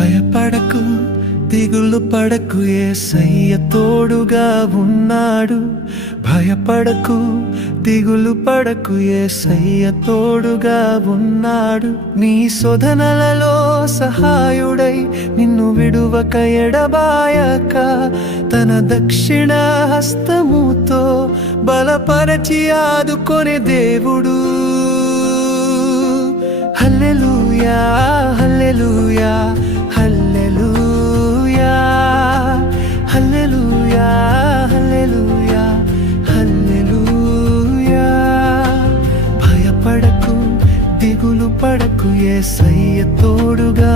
భయపడకు దిగులు పడకు యేసయ్య తోడుగా ఉన్నాడు. భయపడకు దిగులు పడకు యేసయ్య తోడుగా ఉన్నాడు. నీ శోధనలలో సహాయుడై నిన్ను విడువక ఎడబాయక తన దక్షిణ హస్తముతో బలపరచి ఆదుకొనే దేవుడు. హల్లెలూయా హల్లెలూయా హల్లెలూయా హల్లెలూయా హల్లెలూయా హల్లెలూయా. భయపడకు దిగులు పడకు యేసయ్య తోడుగా